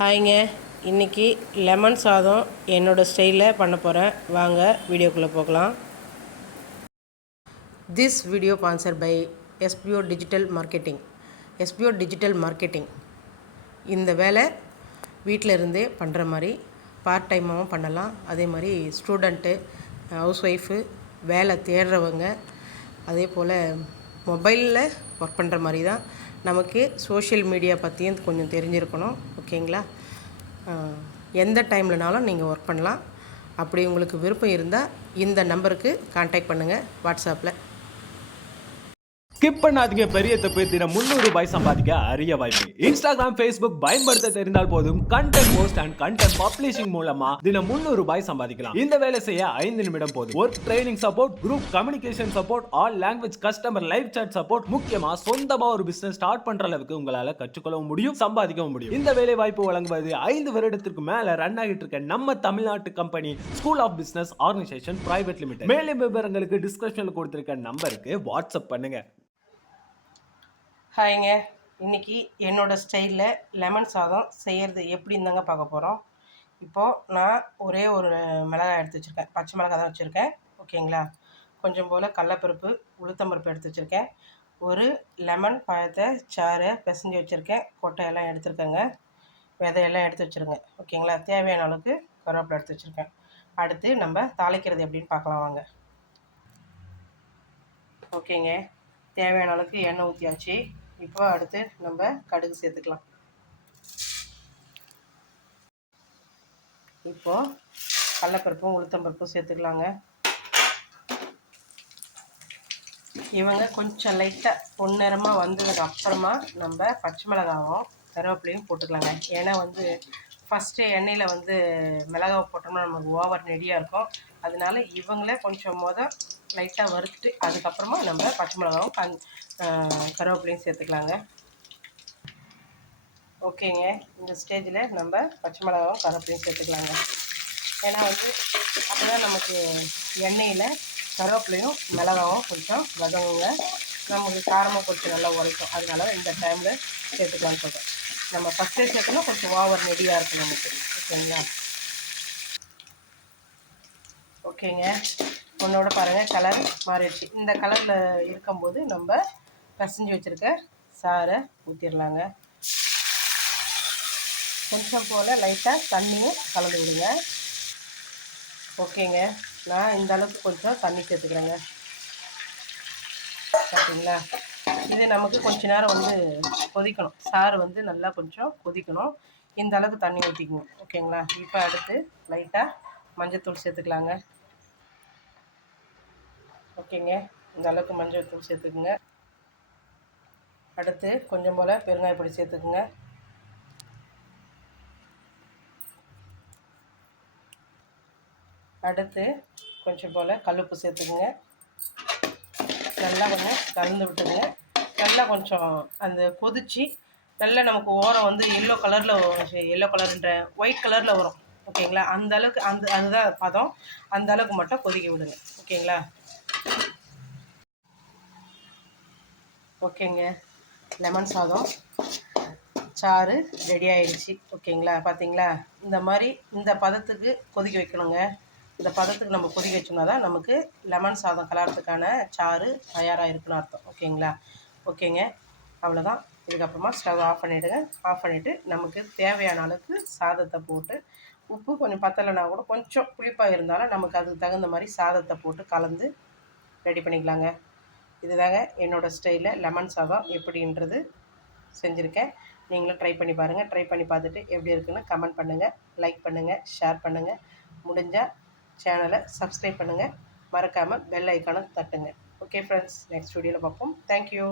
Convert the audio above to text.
ஹாய்ங்க. இன்றைக்கி லெமன் சாதம் என்னோடய ஸ்டைலில் பண்ண போகிறேன். வாங்க வீடியோக்குள்ளே போகலாம். This video sponsor by SBO digital marketing. SBO digital marketing இந்த வேலை வீட்டில் இருந்தே பண்ணுற மாதிரி பார்ட் டைமாகவும் பண்ணலாம். அதே மாதிரி ஸ்டூடெண்ட்டு, ஹவுஸ் ஒய்ஃபு, வேலை தேடுறவங்க, அதே போல் மொபைலில் ஒர்க் பண்ணுற மாதிரி தான். நமக்கு சோஷியல் மீடியா பற்றியும் கொஞ்சம் தெரிஞ்சிருக்கணும். ஓகேங்களா? எந்த டைம்லனாலும் நீங்கள் ஒர்க் பண்ணலாம். அப்படி உங்களுக்கு விருப்பம் இருந்தால் இந்த நம்பருக்கு கான்டாக்ட் பண்ணுங்கள் வாட்ஸ்அப்பில். ஸ்கிப் பண்ணாதீங்க. பெரிய தப்பு. தினம் 300 ரூபாய் சம்பாதிக்க அரிய வாய்ப்பு. இன்ஸ்டாகிராம், ஃபேஸ்புக் பயன்படுத்த தெரிந்தால் போதும். Content post and content publishing மூலமா தினம் 300 ரூபாய் சம்பாதிக்கலாம். இந்த வேலை செய்ய 5 நிமிடம் போதும். Work training support, group communication support, all language customer live chat support, முக்கியமா சொந்தமா ஒரு பிசினஸ் ஸ்டார்ட் பண்ற அளவுக்கு உங்களால கற்றுக்கொள்ளவும் முடியும், சம்பாதிக்கவும் முடியும். இந்த வேலை வாய்ப்பு வழங்குவது 5 வருடத்திற்கு மேல ரன் ஆகிட்டு இருக்க நம்ம தமிழ்நாட்டு company school of business organisation private limited. மேலும் விவரங்களுக்கு டிஸ்கிரிப்ஷன்ல கொடுத்திருக்க நம்பருக்கு வாட்ஸ்அப் பண்ணுங்க. ஹாய்ங்க. இன்றைக்கி என்னோடய ஸ்டைலில் லெமன் சாதம் செய்கிறது எப்படின்னு தாங்க பார்க்க போகிறோம். இப்போது நான் ஒரே ஒரு மிளகாய் எடுத்து வச்சுருக்கேன். பச்சை மிளகாய் தான் வச்சுருக்கேன். ஓகேங்களா? கொஞ்சம் போல் கடலப்பருப்பு, உளுத்தம்பருப்பு எடுத்து வச்சுருக்கேன். ஒரு லெமன் பழத்தை சாறை பிசைஞ்சு வச்சுருக்கேன். கொட்டையெல்லாம் எடுத்துருக்கேங்க. விதையெல்லாம் எடுத்து வச்சுருங்க. ஓகேங்களா? தேவையான அளவுக்கு கருவேப்பிலை எடுத்து வச்சுருக்கேன். அடுத்து நம்ம தாளிக்கிறது எப்படின்னு பார்க்கலாம் வாங்க. ஓகேங்க. தேவையான அளவுக்கு எண்ணெய் ஊற்றியாச்சு. இப்போ அடுத்து நம்ம கடுகு சேர்த்துக்கலாம். இப்போது கடலப்பருப்பும் உளுத்தம்பருப்பும் சேர்த்துக்கலாங்க. இவங்க கொஞ்சம் லைட்டாக பொன்னிறமாக வந்ததுக்கு அப்புறமா நம்ம பச்சை மிளகாவும் கருவேப்பிலையும் போட்டுக்கலாங்க. ஏன்னா ஃபஸ்ட்டு எண்ணெயில் மிளகாவை போட்டோம்னா நமக்கு ஓவர் நெடியாக இருக்கும். அதனால இவங்களே கொஞ்சம் லைட்டாக வறுத்துட்டு அதுக்கப்புறமா நம்ம பச்சை மிளகாவும் கருவேப்பிலையும் சேர்த்துக்கலாங்க. ஓகேங்க. இந்த ஸ்டேஜில் நம்ம பச்சை மிளகாவும் கருவேப்பிலையும் சேர்த்துக்கலாங்க. ஏன்னா அப்போ தான் நமக்கு எண்ணெயில் கருவேப்பிலையும் மிளகாவும் கொஞ்சம் வதங்குங்க. நமக்கு காரமாக கொஞ்சம் நல்லா உரைக்கும். அதனால இந்த டைமில் சேர்த்துக்கலான்னு சொல்கிறேன். நம்ம ஃபஸ்ட்டே சேர்த்தோம்னா கொஞ்சம் ஓவர் நெடியாக இருக்கும் நமக்கு. ஓகேங்களா? ஓகேங்க. ஒன்றோட பாருங்கள் கலர் மாறிடுச்சு. இந்த கலரில் இருக்கும்போது நம்ம பிசைஞ்சு வச்சுருக்க சாறை ஊற்றிடலாங்க. கொஞ்சம் போல் லைட்டாக தண்ணியும் கலந்து விடுங்க. ஓகேங்க. நான் இந்த அளவுக்கு கொஞ்சம் தண்ணி சேர்த்துக்கிறேங்க. பார்த்தீங்களா? இது நமக்கு கொஞ்ச நேரம் கொதிக்கணும். சாறு நல்லா கொஞ்சம் கொதிக்கணும். இந்த அளவுக்கு தண்ணி ஊற்றிக்கணும். ஓகேங்களா? இப்போ அடுத்து லைட்டாக மஞ்சள்தூள் சேர்த்துக்கலாங்க. ஓகேங்க. இந்த அளவுக்கு மஞ்சள் தூள் சேர்த்துக்குங்க. அடுத்து கொஞ்சம் போல் பெருங்காய பொடி சேர்த்துக்குங்க. அடுத்து கொஞ்சம் போல் கல்லுப்பு சேர்த்துக்குங்க. நல்லா கொஞ்சம் கலந்து விட்டுங்க. நல்லா கொஞ்சம் அந்த கொதித்து நல்லா நமக்கு ஓரம் எல்லோ கலர்ன்ற ஒயிட் கலரில் வரும். ஓகேங்களா? அந்த அளவுக்கு அதுதான் பதம். அந்த அளவுக்கு மட்டும் கொதிக்க விடுங்க. ஓகேங்களா? ஓகேங்க. லெமன் சாதம் சாறு ரெடி ஆயிடுச்சு. ஓகேங்களா? பார்த்தீங்களா? இந்த மாதிரி இந்த பதத்துக்கு கொதிக்க வைக்கணுங்க. இந்த பதத்துக்கு நம்ம கொதிக்க வச்சோம்னா தான் நமக்கு லெமன் சாதம் கலர்றதுக்கான சாறு தயாராக இருக்குன்னு அர்த்தம். ஓகேங்களா? ஓகேங்க. அவ்வளோதான். இதுக்கப்புறமா ஸ்டவ் ஆஃப் பண்ணிவிடுங்க. ஆஃப் பண்ணிவிட்டு நமக்கு தேவையான அளவுக்கு சாதத்தை போட்டு, உப்பு கொஞ்சம் பத்தலைனா கூட கொஞ்சம் புளிப்பாக இருந்தாலும் நமக்கு அதுக்கு தகுந்த மாதிரி சாதத்தை போட்டு கலந்து ரெடி பண்ணிக்கலாங்க. இதுதாங்க என்னோடய ஸ்டைலில் லெமன் சாதம் எப்படின்றது செஞ்சுருக்கேன். நீங்களும் ட்ரை பண்ணி பாருங்கள். ட்ரை பண்ணி பார்த்துட்டு எப்படி இருக்குன்னு கமெண்ட் பண்ணுங்கள், லைக் பண்ணுங்கள், ஷேர் பண்ணுங்கள். முடிஞ்சால் சேனலை சப்ஸ்கிரைப் பண்ணுங்கள். மறக்காமல் பெல் ஐக்கானை தட்டுங்க. ஓகே ஃப்ரெண்ட்ஸ், நெக்ஸ்ட் வீடியோவில் பார்ப்போம். தேங்க்யூ.